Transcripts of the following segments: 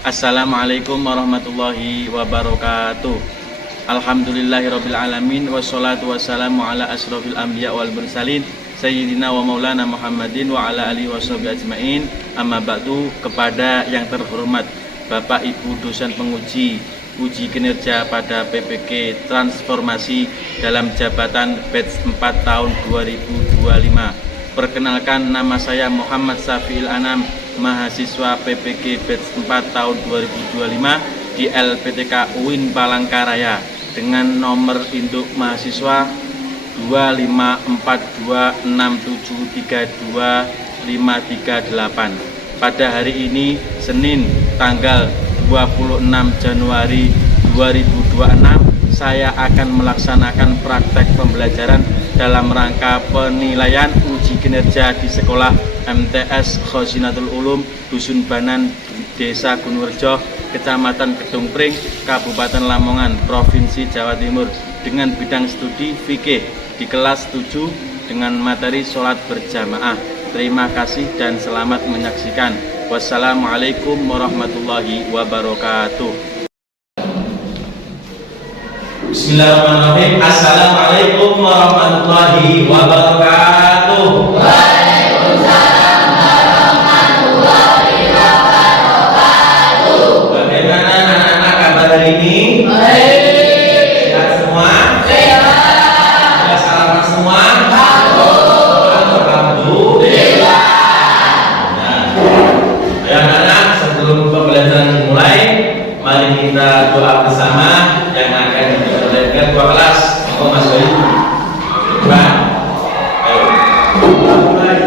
Assalamualaikum warahmatullahi wabarakatuh. Alhamdulillahirabbil alamin wassalatu wassalamu ala asrofil anbiya wal mursalin sayyidina wa maulana Muhammadin wa ala alihi washabihi ajmain. Amma ba'du. Kepada yang terhormat Bapak Ibu dosen penguji uji kinerja pada PPK Transformasi dalam jabatan batch 4 tahun 2025. Perkenalkan, nama saya Muhammad Safi'il Anam, mahasiswa PPK batch 4 tahun 2025 di LPTK UIN Palangkaraya dengan nomor induk mahasiswa 25426732538. Pada hari ini Senin tanggal 26 Januari 2026 saya akan melaksanakan praktek pembelajaran dalam rangka penilaian uji kinerja di sekolah MTS Khosinatul Ulum Dusun Banan, Desa Gunungrejo, Kecamatan Gedung Pring, Kabupaten Lamongan, Provinsi Jawa Timur dengan bidang studi fikih di kelas 7 dengan materi sholat berjamaah. Terima kasih dan selamat menyaksikan. Wassalamualaikum warahmatullahi wabarakatuh. Bismillahirrahmanirrahim. Assalamualaikum warahmatullahi wabarakatuh. Waalaikumsalam warahmatullahi wabarakatuh. Bagaimana anak-anak kabar hari ini? Baik. Sehat semua? Sehat. Sudah sarapan semua? Alhamdulillah. Nah, anak-anak, sebelum pembelajaran dimulai, mari kita doa bersama yang akan diperlihatkan dua kelas. Monggo Mas Bayu. Coba. Ayo. Mulai.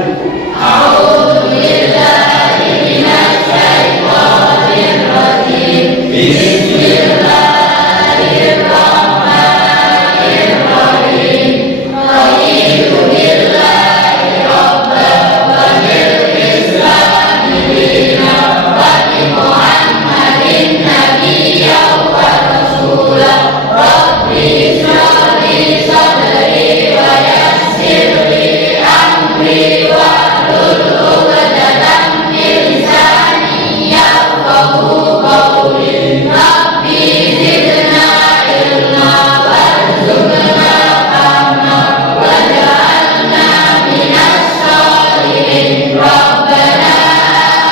A'udzubillahi minasyaitonir rajim. Bismillahirrahmanirrahim. Raditu billahi rabban wa bil islami dinan wa bi Muhammadin nabiyyan wa rasulan. Rabbi ishrah li sadri wa yassir li amri wahlul 'uqdatam min lisani yafqahu qawli. Rabbi zidna ilma warzuqna fahma waj'alna minas sholihin. Rabbana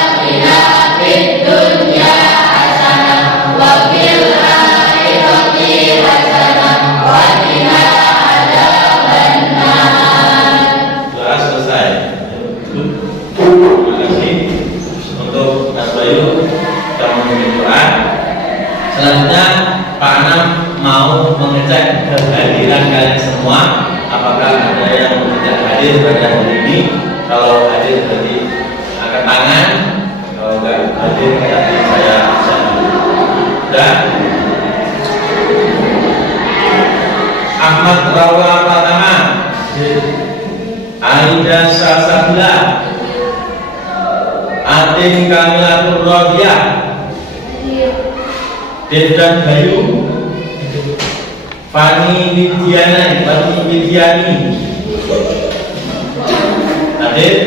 atina fid dunya hasanah wa fil akhirati hasanah wa qina adzabannar. Doa selesai. Terima kasih untuk Mas Bayu sudah memimpin doa. Selanjutnya Pak Anam mau mengecek kehadiran kalian semua. Apakah ada yang tidak hadir pada hari ini? Kalau hadir berarti angkat tangan. Kalau enggak hadir berarti saya absen. Dan Ahmad Rawa Pratama, Aida Sasabila, Atin Kamilatul Rodiah, Dedan Bayu, Fani Widiani, Adit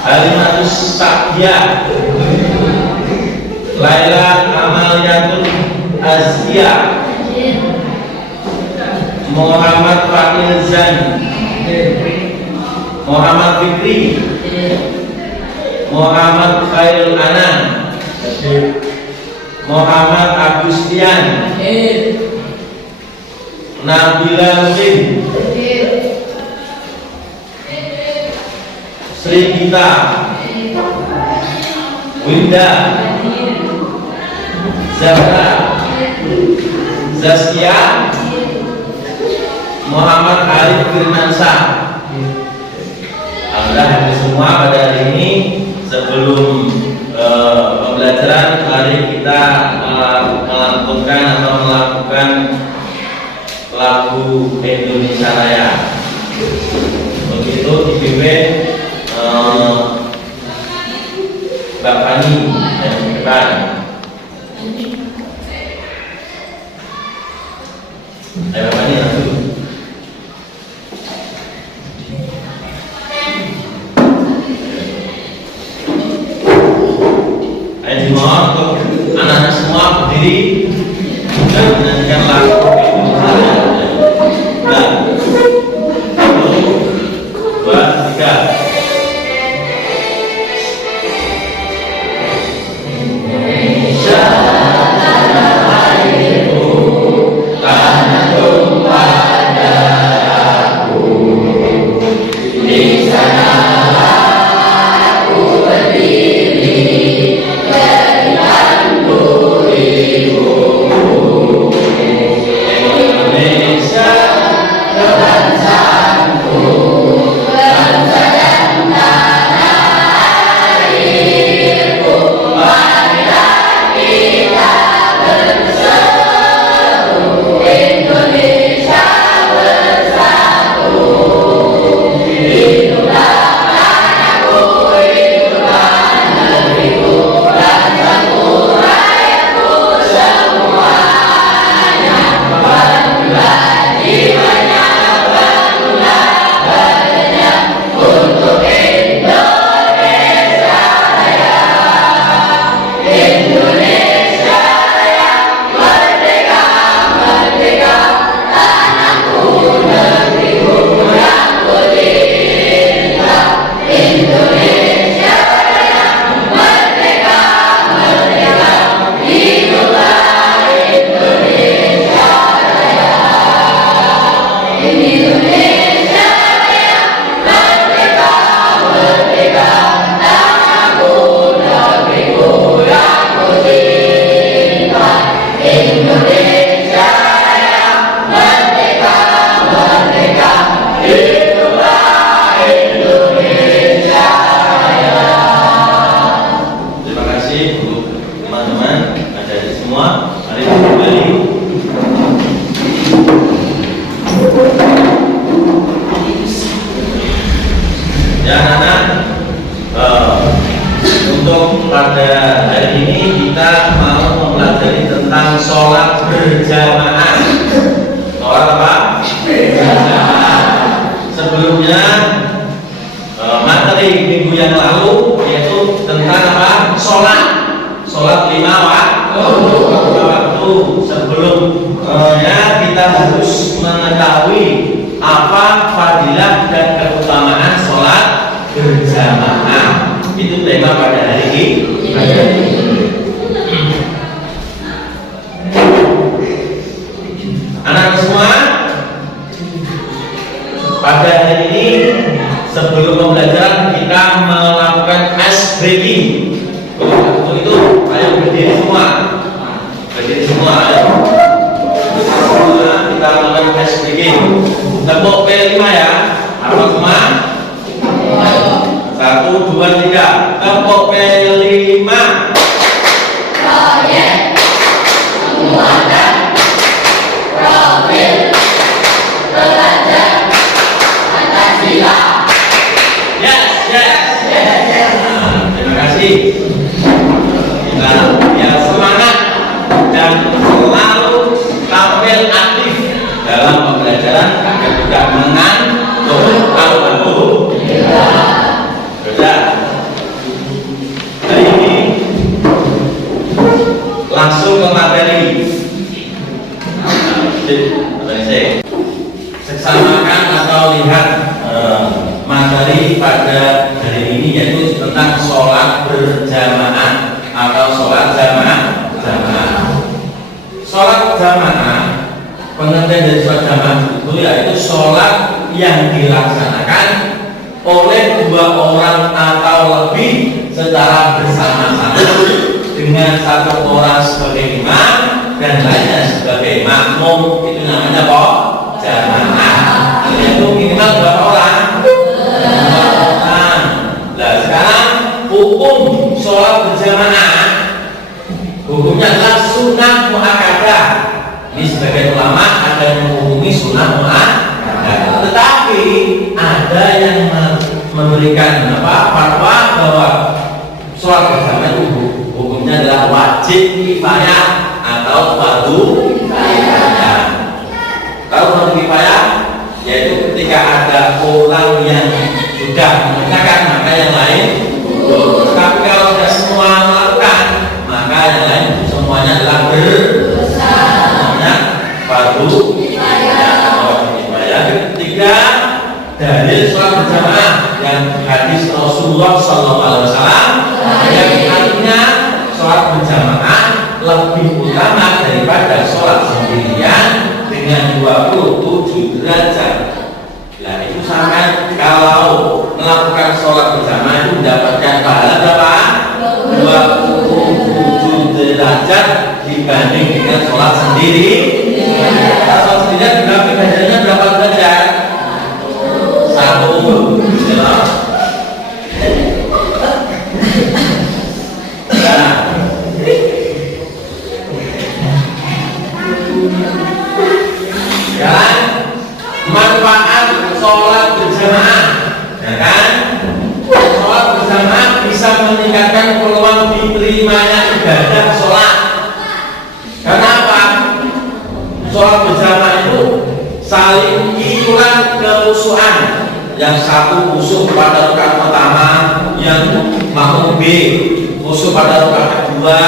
Halimatus Sakya, Laila Amaliatul Azkia, Muhammad Fakil Zan, Muhammad Fikri, Muhammad Khairul Anam, Muhammad Agustian, Nabila Min, Sri Gita, Winda, Zahra, Zaskia, Muhammad Arif Firmansyah. Alhamdulillah semua pada hari ini. Sebelum pembelajaran, mari kita melakukan lagu Indonesia Raya. Begitu dipimpin Mbak Fani yang di depan. Ayo Mbak Fani langsung. Ayo dimohon untuk kasih untuk teman-teman adik semua. Mari kita kembali. Ya anak-anak, untuk pada hari ini kita mau mempelajari tentang sholat berjamaah. Sholat apa? Berjamaah. Sebelumnya materi minggu yang lalu yaitu tentang apa? Sholat 5 waktu. Sebelumnya kita harus mengetahui apa fadilah dan keutamaan sholat berjamaah. Itu tema pada hari ini. Anak semua, pada hari ini sebelum pembelajaran kita melakukan ice breaking. Untuk itu, ayo berdiri semua. Ayo. Kita melakukan ice breaking. Tepuk P5 ya. Apa semua? 1, 2, 3. Tepuk P5. Proyek penguatan profil pelajar Pancasila. Yes. Nah, terima kasih. Kita yang semangat dan selalu tampil aktif dalam pembelajaran agar tidak mengantuk. Hari ini langsung ke materi. Seksamakan atau lihat materi pada hari ini yaitu tentang sholat berjamaah atau sholat jamaah. Sholat jamaah, pengertian dari sholat jamaah itu yaitu sholat yang dilaksanakan oleh 2 orang atau lebih secara bersama-sama dengan 1 orang sebagai imam dan lainnya sebagai makmum. Itu namanya apa? Jamaah. Itu minimal berapa orang? 2 orang. Nah sekarang hukum sholat berjamaah hukumnya adalah sunnah muakkadah. Ini sebagai ulama ada yang menghukumi sunnah muakkadah, tetapi ada yang memberikan fatwa bahwa sholat berjamaah itu hukumnya adalah wajib kifayah atau fardu kifayah. Kalau fardu kifayah yaitu ketika ada orang yang sudah mengerjakan maka yang lain gugur. Tapi kalau sudah semua melakukan maka yang lain semuanya adalah berdosa. Namanya fardu kifayah. Ketiga, dalil sholat berjamaah yang hadis Rasulullah SAW yang artinya sholat berjamaah lebih utama daripada sholat sendirian dengan 27 derajat. Nah itu sampai kalau melakukan sholat berjamaah itu mendapatkan pahala berapa? 27 derajat dibanding dengan sholat sendiri. Kalau sholat sendirian berapa derajatnya? Berapa derajat? 1. Manfaat sholat berjamaah, ya kan? Sholat berjamaah bisa meningkatkan peluang diterimanya ibadah sholat. Kenapa? Sholat berjamaah itu saling iuran kehusuan. Yang satu khusyuk pada rakaat pertama, yang makmum B khusyuk pada rakaat kedua,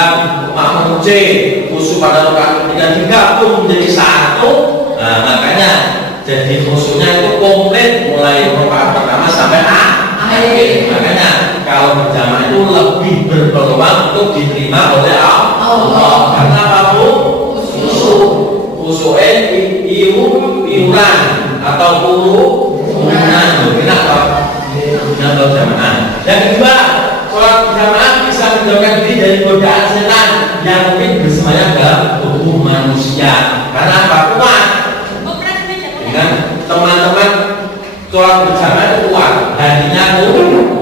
makmum C khusyuk pada rakaat ketiga, digabung menjadi satu. Nah, makanya jadi khusyuknya itu komplit mulai rakaat pertama sampai akhir. Makanya kalau berjamaah itu lebih berpeluang untuk diterima oleh Allah. Karena apa bu? Khusyuknya iuran atau kenapa berjamaah? Yang kedua, sholat berjamaah bisa menjauhkan diri dari godaan setan yang mungkin bersemayam dalam tubuh manusia. Karena apa? Kuat. Dengan teman-teman sholat berjamaah itu kuat, hatinya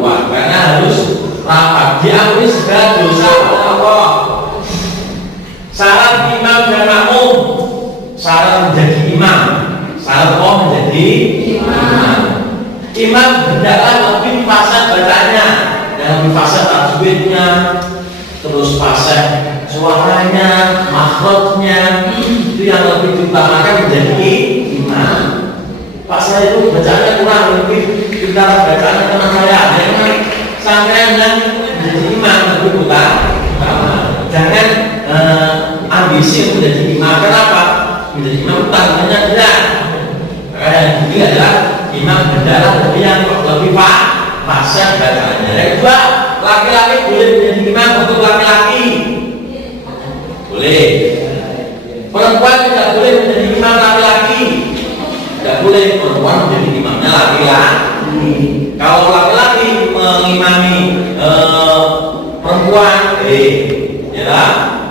kuat karena harus rapat, diampuni segala dosa. Syarat imam dan makmum. Syarat menjadi imam. Syarat menjadi imam. Imam hendaklah lebih fasih bacanya, dan lebih fasih tajwidnya, terus fasih suaranya, makhrajnya, itu yang lebih diutamakan menjadi imam. Pak saya itu bacanya kurang, lebih pintar bacanya teman saya. Jangan sampai dan menjadi imam lebih utama. Jangan ambisi untuk menjadi imam. Kenapa? Menjadi imam utamanya tidak. Yang ketiga adalah imam hendaklah yang lebih fasih bacanya. Yang kedua, laki-laki boleh menjadi imam untuk laki-laki. Boleh. Perempuan tidak boleh menjadi imam laki-laki. Tidak boleh perempuan menjadi imamnya laki-laki. Kalau laki-laki mengimami perempuan, ya.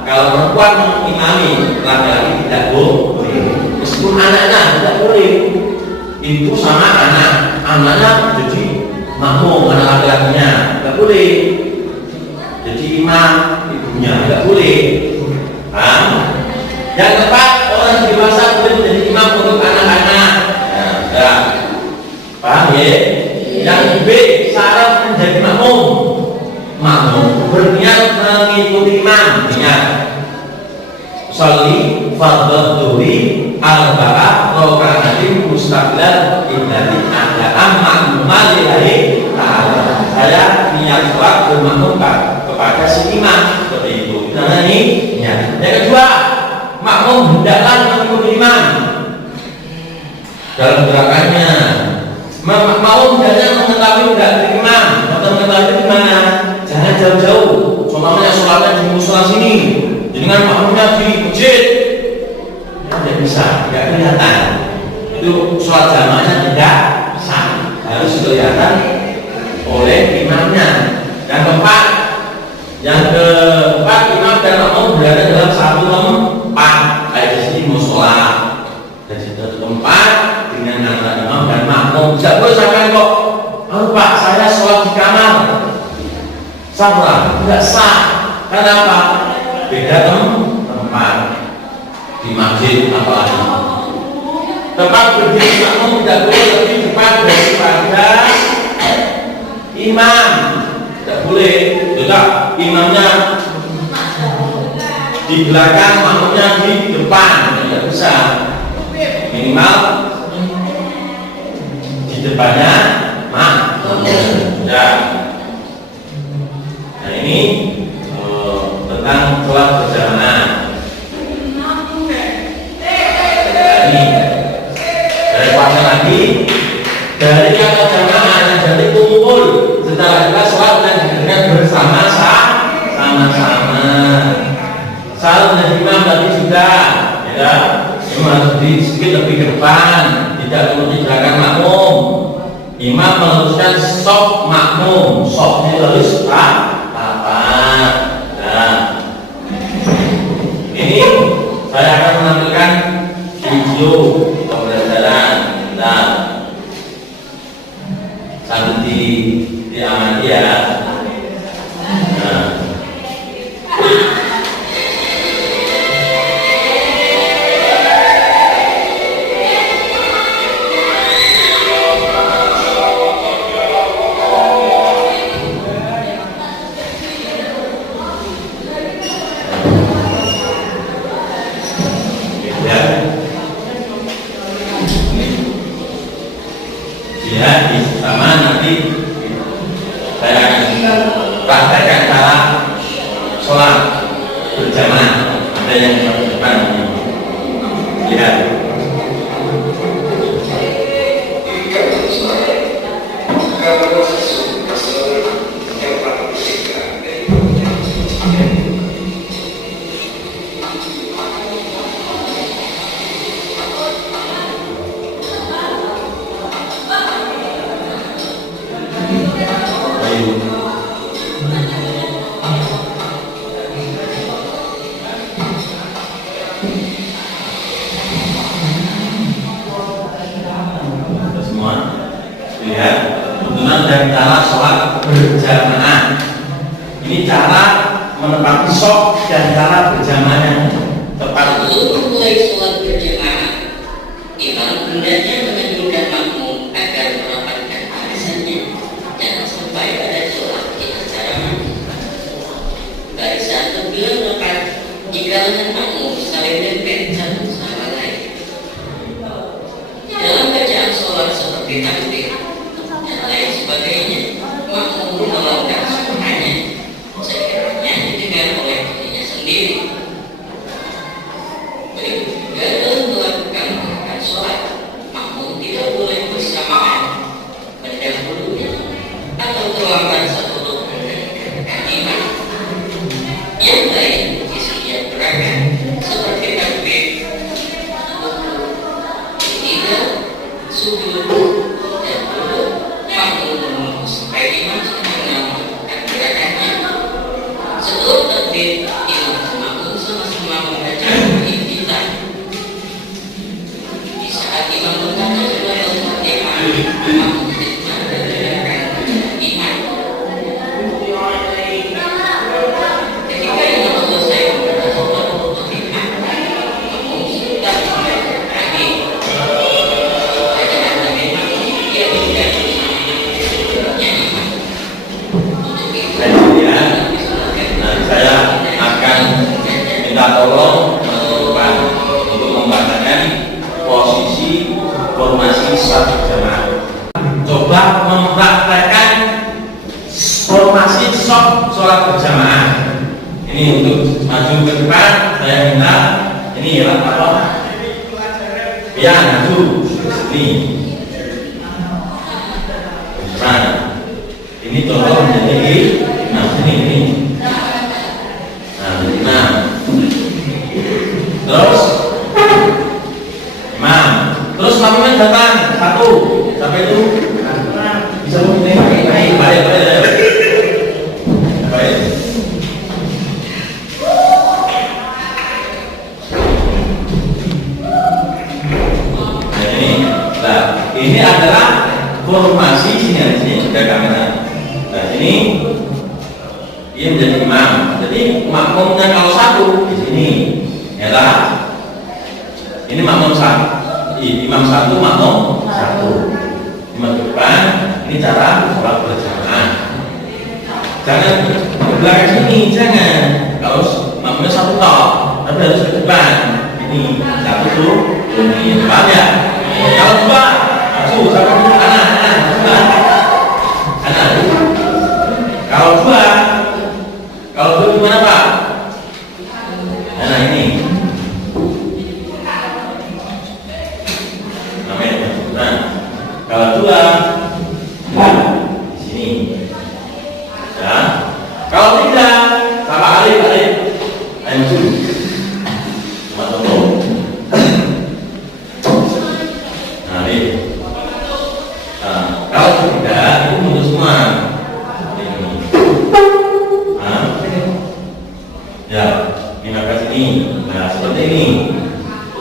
Kalau perempuan mengimami laki-laki tidak boleh. Meskipun anaknya tidak boleh. Ibu sama anaknya jadi makmum, anak laki-lakinya tidak boleh. Jadi imam ibunya tidak boleh. Yang keempat, orang dewasa boleh menjadi imam untuk anak-anak. Ya, paham ya? Yang B, syarat menjadi makmum. Makmum berniat mengikuti imam. Ingat, sholli fardhu dhuhri arba'ah raka'atin mustaqbilal iblati ada'am makmuman lillahi ta'ala. Saya niat sholat bermakmum kepada si imam seperti itu. Nah ini niat. Yang kedua, makmum hendaklah mengikuti imam dalam gerakannya. Makmum hendaknya mengetahui gerak imam. Atau mengetahui di mana. Jangan jauh-jauh. Contohnya sholatnya di musola sini, dengan makmumnya di masjid, tidak bisa, tidak kelihatan. Itu sholat jamaahnya tidak sah, harus kelihatan oleh imamnya. Yang keempat, imam dan makmum berada dalam satu tempat, kayak di sini musola. Dan di satu tempat dengan antara imam dan makmum. Tidak boleh sampai kok, Pak saya sholat di kamar. Salah, tidak sah. Kenapa? Beda tempat di masjid apalagi. Tempat berdiri makmum tidak boleh lebih depan daripada imam. Tidak boleh. Tidak, imamnya di belakang, makmumnya di depan. Tidak bisa. Minimal di depannya makmum. Ya. Nah ini tentang sholat berjamaah. Ini dari kuasa lagi dari kata jamaah yang jadi kumpul secara jelas sholat dan dengan bersama-sama. Salat menjadi imam tadi sudah, ya. Imam harus berdiri sedikit lebih ke depan, tidak menutupi belakang makmum. Imam meluruskan sop makmum, sopnya lurus ini saya akan menampilkan video pembelajaran. Nah, sambil diamati ya. Nah. Sama nanti saya akan praktekkan cara sholat berjamaah. Ada yang di depan lihat. Lihat, tuntunan dari cara sholat berjamaah. Ini cara menempati saf dan cara berjamaah yang tepat. Sebelum memulai sholat berjamaah, imam hendaknya menunjukkan makmum agar merapatkan barisannya. Jangan sampai ada sholat di antara makmum. Barisan terbilang rapat jika dengan makmum saling dempet satu sama lain. Dalam bacaan sholat seperti takbir dan lain sebagainya, makmum melakukan semuanya sekiranya didengar oleh dirinya sendiri. Begitu juga dalam melakukan gerakan sholat, makmum tidak boleh bersamaan mendahului atau terlambat satu rukun dari gerakan imam. Yang lain di setiap gerakan seperti takbir, tidak sujud dan duduk, makmum menunggu sampai imam sempurna melakukan gerakannya. Setelah takbir, imam dan makmum sama-sama membaca Al-Fatihah. Di saat imam membaca surah Al-Fatihah, makmum tidak gerakan imam. Ketika imam selesai membaca surah Al-Fatihah, makmum sudah membaca lagi. Bacaan demi makmum dia tidak bersama-sama imam. Untuk itu, Saya akan minta tolong untuk membacakan posisi formasi saf jamaah. Coba mempraktekkan formasi saf sholat berjamaah. Ini untuk maju ke depan. Saya minta ini ya Pak. Ya maju ini. Nah, ini contoh menjadi ini. Nah, terus imam, terus makmumnya datang satu sampai itu bisa mungkin baik. Nah ini adalah formasi sini ada kamera. Nah ini menjadi imam. Jadi makmumnya kalau satu di sini, ya lah. Ini makmum satu, imam satu, makmum satu. Imam depan. Ini cara sholat berjamaah. Jangan ke belakang sini, jangan. Kalau makmumnya satu tok, tapi harus ke depan. Ini satu tuh, ini depan ya. Kalau dua, maju sampai kanan. Kalau dua gimana Pak? Nah ini namanya. Nah kalau dua di sini. Ya. Kalau tiga sama alif. Ayo maju. Cuma tunggu. Nah ini. Nah, kalau tiga itu mundur semua. Ya, ini maka sini. Nah, seperti ini.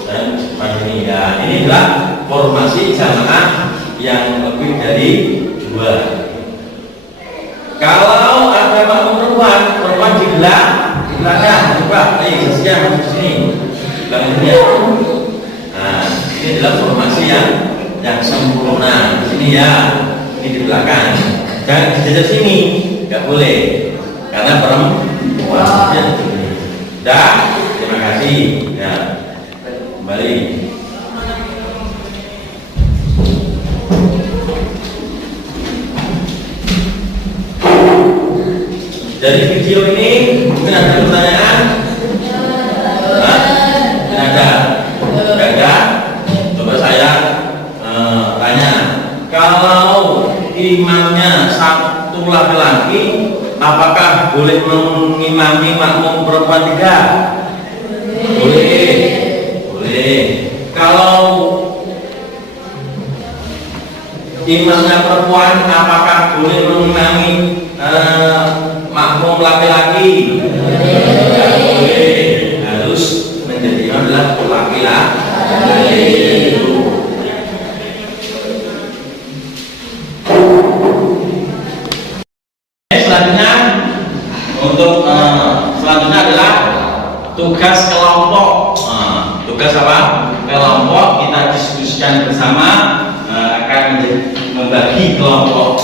Dan seperti ini ya. Ini adalah formasi jamaah yang lebih dari dua. Kalau ada makmum perempuan di belakang, coba, ayo siap di sini. Belakangnya. Nah, ini adalah formasi yang sempurna. Di sini ya, ini di belakang. Jangan dijajar sini, nggak boleh. Karena perempuan. Dah, terima kasih. Ya, kembali. Dari video ini mungkin ada pertanyaan? Tidak ada. Coba saya tanya. Kalau imamnya satu laki-laki, apakah boleh mengimami makmum perempuan tiga? Boleh. Kalau imamnya perempuan, apakah boleh mengimami makmum laki-laki? Boleh. Harus menjadi imam adalah laki-laki. Selanjutnya untuk tugas kelompok. Tugas apa? Kelompok kita diskusikan bersama, akan membagi kelompok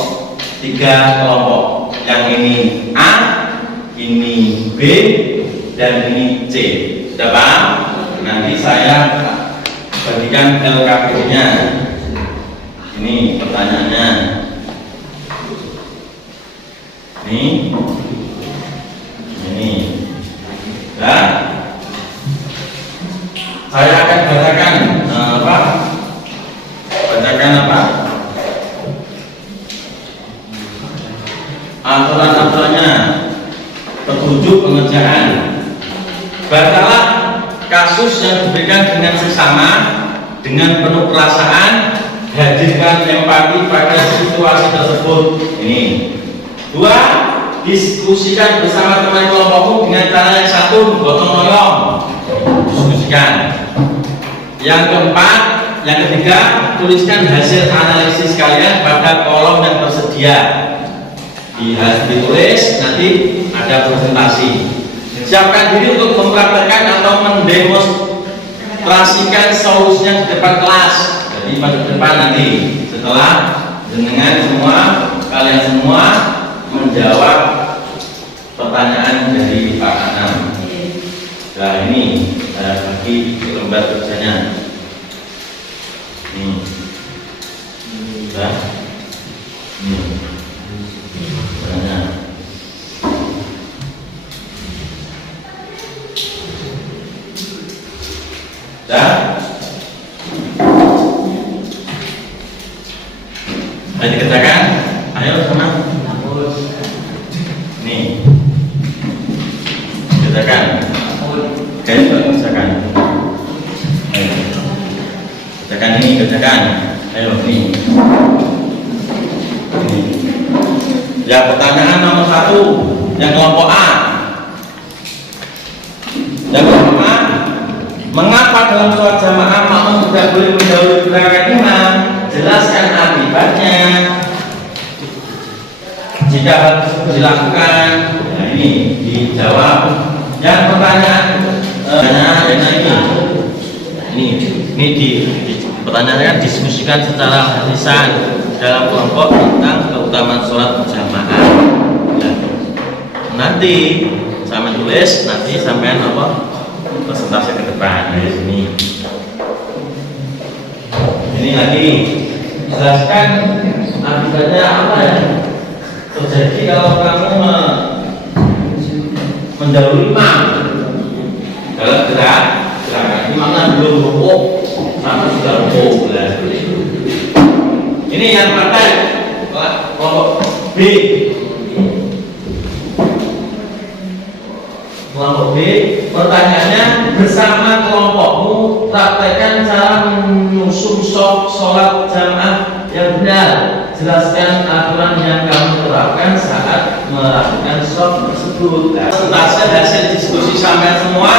3 kelompok. Yang ini A, ini B, dan ini C. Sudah paham? Nanti saya bagikan LKP-nya. Ini pertanyaannya. Ini. Nah, saya akan bacakan aturan-aturannya, petunjuk pengerjaan. Bacalah kasus yang diberikan dengan seksama, dengan penuh perasaan, hadirkan empati pada situasi tersebut. Ini. 2. Diskusikan bersama teman kelompokmu dengan cara yang satu, gotong royong. Diskusikan. Yang keempat, yang ketiga, tuliskan hasil analisis kalian pada kolom yang tersedia. Ditulis, nanti ada presentasi. Siapkan diri untuk mempraktekkan atau mendemonstrasikan solusinya di depan kelas. Jadi pada depan nanti, setelah dengan semua, kalian semua menjawab pertanyaan dari Pak Anam. Nah ini bagi lembar kerjanya. Ini, ayo dikerjakan. Ayo sama. Nih, kerjakan. Kalian kerjakan. Ayo. Kerjakan ini, kerjakan. Ayo nih. Ya, pertanyaan nomor 1 yang kelompok A. Yang kelompok A, mengapa dalam sholat jamaah makmum tidak boleh mendahului gerakan imam? Jelaskan akibatnya. Jika hal tersebut dilakukan, nah ini dijawab. Yang pertanyaan pertanyaannya diskusikan secara lisan dalam kelompok tentang keutamaan sholat berjamaah. Ya. Nanti sampai tulis, nanti sampai presentasi ke depan dari sini. Ini lagi jelaskan akibatnya apa ya terjadi kalau kamu mendahului imam dalam gerakan imamnya belum rukuk, kamu sudah rukuk. Ini yang praktek kelompok B. Kelompok B, pertanyaannya, bersama kelompokmu praktekkan cara menyusun sholat jamaah yang benar. Jelaskan aturan yang kamu terapkan saat melakukan sholat tersebut. Presentase hasil diskusi sampai semua.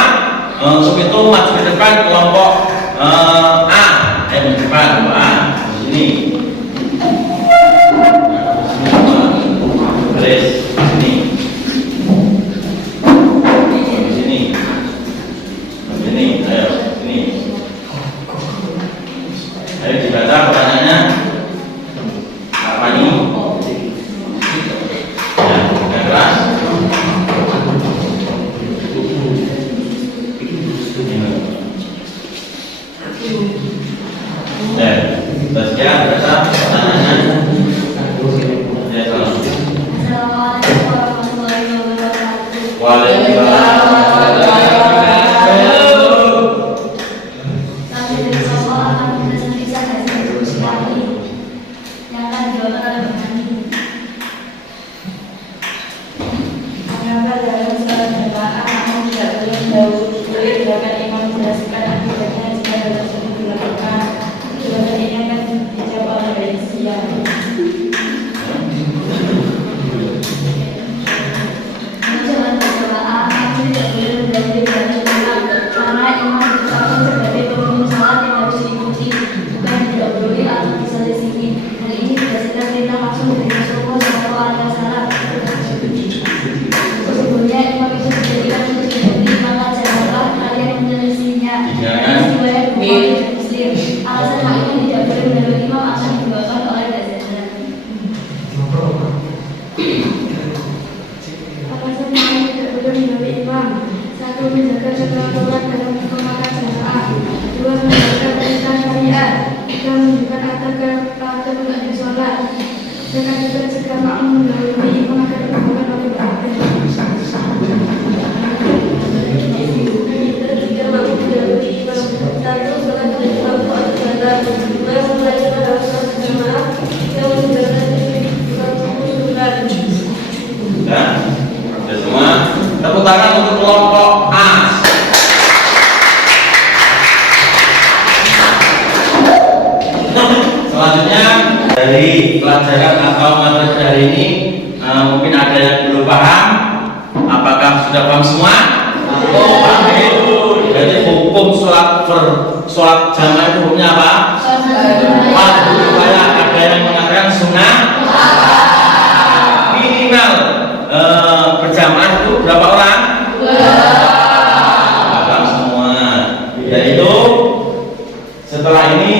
Untuk itu maju ke depan kelompok A. Di depan kelompok A. Di sini. Tulis sini. Ayo dibaca pertanyaannya. Apa ini? Ya, yang keras. Dengan kita jika makmum mendahului imam akan dimulakan oleh beraktif. Jika makmum mendahului imam, satu sholat dengan imam atau salat, dua sholat dalam sholat berjamaah, tiga meninggalkan diri imam sunnah. Ya, sudah semua. Tepuk tangan untuk kelompok A. Selanjutnya dari pelajaran atau materi hari ini mungkin ada yang belum paham. Apakah sudah paham semua? Oh, paham. Jadi hukum sholat jamaah itu hukumnya apa? Fardu kifayah. Ada yang mengatakan sunnah. Minimal berjamaah itu berapa orang? Paham semua. Yaitu setelah ini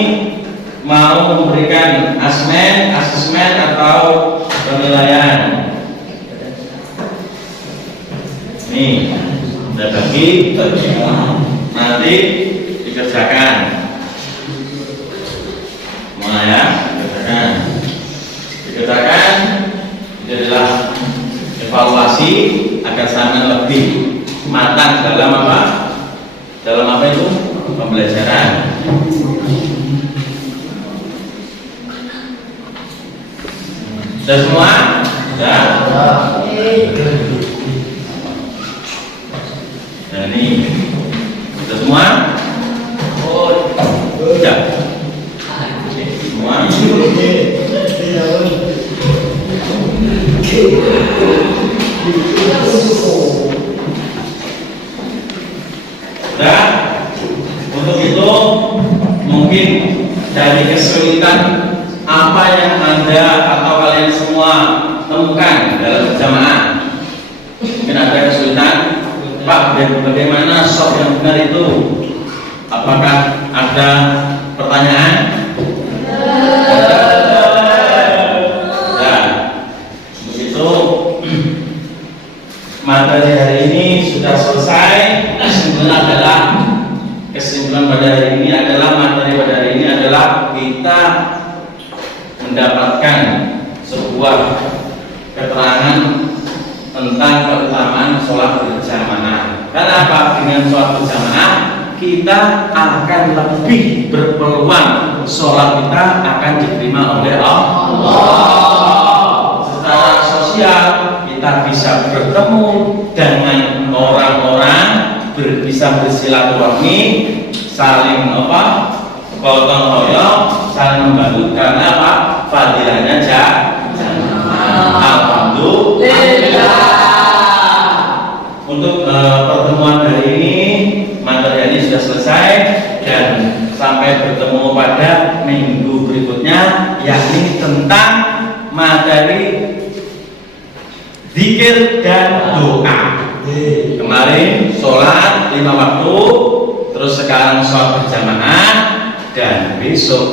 mau memberikan asesmen atau penilaian. Nih, udah bagi nanti dikerjakan. Semua ya, dikerjakan. Itu adalah evaluasi agar sampean lebih matang dalam apa? Dalam apa itu? Pembelajaran. Sudah semua? Sudah? Nah ini sudah semua? Oh, sudah. Semua? Sudah? Untuk itu mungkin dari kesulitan apa yang Anda atau kalian semua temukan dalam berjamaah. Mungkin ada kesulitan, Pak, bagaimana sholat yang benar itu? Apakah ada pertanyaan? Nah, begitu materi hari ini sudah selesai. Kesimpulan pada hari ini adalah materi pada hari ini adalah kita mendapatkan sebuah keterangan tentang keutamaan sholat berjamaah. Karena apa? Dengan sholat berjamaah kita akan lebih berpeluang sholat kita akan diterima oleh Allah. Secara sosial kita bisa bertemu dengan orang-orang, bisa bersilaturahmi, saling gotong royong, saling membantu karena apa? Fadilahnya jamaah. Alhamdulillah. Untuk pertemuan hari ini, materi ini sudah selesai dan sampai bertemu pada minggu berikutnya, yakni tentang materi zikir dan doa. Kemarin sholat 5 waktu, terus sekarang sholat berjamaah, dan besok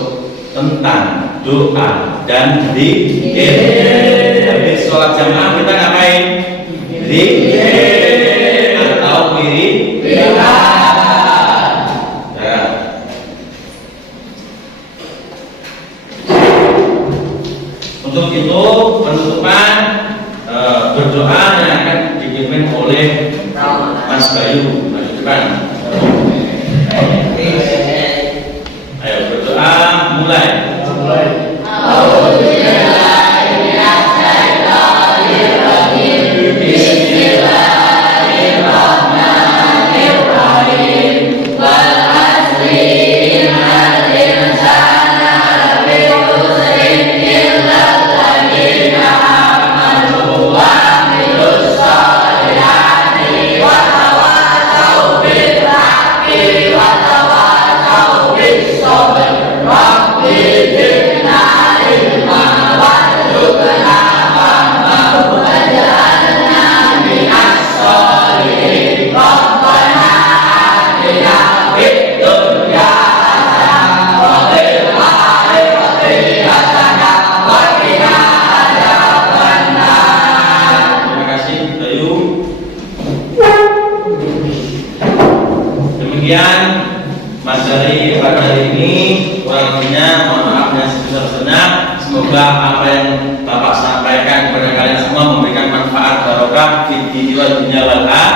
tentang doa dan zikir. Habis sholat jamaah kita ngapain? Zikir atau wirid. Untuk itu penutupan berdoa yang akan dipimpin oleh Mas Bayu. Maju depan. Ayo berdoa, mulai. Demikian materi pada hari ini, kurang lebihnya mohon maaf yang sebesar-besarnya. Semoga apa yang Bapak sampaikan kepada kalian semua memberikan manfaat barokah di dunia wal akhirah.